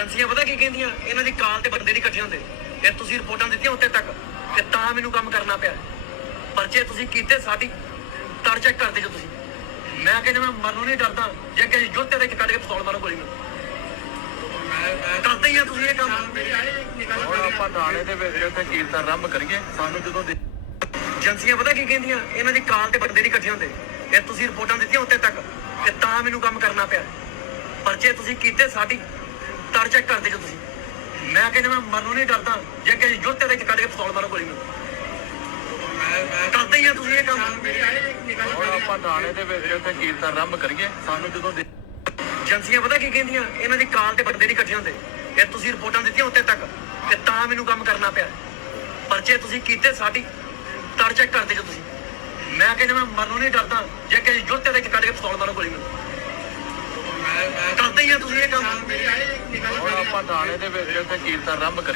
ਏਜੰਸੀਆਂ ਪਤਾ ਕੀ ਕਹਿੰਦੀਆਂ? ਇਹਨਾਂ ਦੀ ਕਾਲ ਤੇ ਬੰਦੇ ਨਹੀਂ ਇਕੱਠੇ ਹੁੰਦੇ। ਇਹ ਤੁਸੀਂ ਰਿਪੋਰਟਾਂ ਦਿੱਤੀਆਂ ਉੱਤੇ ਤੱਕ ਤੇ ਤਾਂ ਮੈਨੂੰ ਕੰਮ ਕਰਨਾ ਪਿਆ। ਪਰਚੇ ਤੁਸੀਂ ਕੀਤੇ ਸਾਡੀ ਤਰ ਚੈੱਕ ਕਰਦੇ ਜੋ ਤੁਸੀਂ। ਮੈਂ ਕਹਿੰਦਾ ਮੈਂ ਮਰਨੋਂ ਨਹੀਂ ਡਰਦਾ। ਜੇ ਕਿ ਜੁੱਤੇ ਦੇ ਵਿੱਚ ਕੱਢ ਕੇ ਪਿਸਤੌਲ ਮਾਰੋ ਗੋਲੀ ਨੂੰ ਕਰਦੇ ਹੀ ਆ ਤੁਸੀਂ ਇਹ ਕੰਮ। ਹੁਣ ਆਪਾਂ ਥਾਣੇ ਦੇ ਵਿੱਚ ਉੱਥੇ ਕੀਰਤਨ ਆਰੰਭ ਕਰੀਏ। ਸਾਨੂੰ ਜਦੋਂ ਏਜੰਸੀਆਂ ਪਤਾ ਕੀ ਕਹਿੰਦੀਆਂ? ਇਹਨਾਂ ਦੀ ਕਾਲ ਤੇ ਬੰਦੇ ਨਹੀਂ ਇਕੱਠੇ ਹੁੰਦੇ। ਇਹ ਤੁਸੀਂ ਰਿਪੋਰਟਾਂ ਦਿੱਤੀਆਂ ਉੱਤੇ ਤੱਕ ਤੇ ਤਾਂ ਮੈਨੂੰ ਕੰਮ ਕਰਨਾ ਪਿਆ। ਪਰਚੇ ਤੁਸੀਂ ਕੀਤੇ ਸਾਡੀ ਤਰ ਚੈੱਕ ਕਰਦੇ ਜੋ ਤੁਸੀਂ। ਮੈਂ ਕਹਿੰਦਾ ਮੈਂ ਮਰਨੋਂ ਨਹੀਂ ਡਰਦਾ ਜੇ ਕਿ ਜੁੱਤੇ ਦੇ ਵਿੱਚ ਕੱਢ ਕੇ ਪਿਸਤੌਲ ਮਾਰੋ ਗੋਲੀ ਨੂੰ ਕਰਦੇ ਹੀ ਆ ਤੁਸੀਂ ਇਹ ਕੰਮ। ਹੁਣ ਆਪਾਂ ਥਾਣੇ ਦੇ ਵਿੱਚ ਉੱਥੇ ਕੀਰਤਨ ਆਰੰਭ ਕਰੀਏ। ਸਾਨੂੰ ਜਦੋਂ ਦੇ- ਏਜੰਸੀਆਂ ਪਤਾ ਕੀ ਕਹਿੰਦੀਆਂ? ਇਹਨਾਂ ਦੀ ਕਾਲ ਤੇ ਬੰਦੇ ਨਹੀਂ ਇਕੱਠੇ ਹੁੰਦੇ। ਇਹ ਤੁਸੀਂ ਰਿਪੋਰਟਾਂ ਦਿੱਤੀਆਂ ਉੱਤੇ ਤੱਕ ਤੇ ਤਾਂ ਮੈਨੂੰ ਕੰਮ ਕਰਨਾ ਪਿਆ। ਪਰਚੇ ਤੁਸੀਂ ਕੀਤੇ ਸਾਡੀ ਤਰ ਚੈੱਕ ਕਰਦੇ ਜੋ ਤੁਸੀਂ। ਮੈਂ ਕਹਿੰਦਾ ਮੈਂ ਮਰਨੋਂ ਨਹੀਂ ਡਰਦਾ ਜੇ ਕਿ ਜੁੱਤੇ ਦੇ ਵਿੱਚ ਕੱਢ ਕੇ ਪਿਸਤੌਲ ਮਾਰੋ ਗੋਲੀ ਨੂੰ ਕਰਦੇ ਹੀ ਆ ਤੁਸੀਂ ਇਹ ਕੰਮ ਹੁਣ ਆਪਾਂ ਥਾਣੇ ਦੇ ਵਿੱਚ ਉੱਥੇ ਕੀਰਤਨ ਆਰੰਭ ਕਰੀਏ।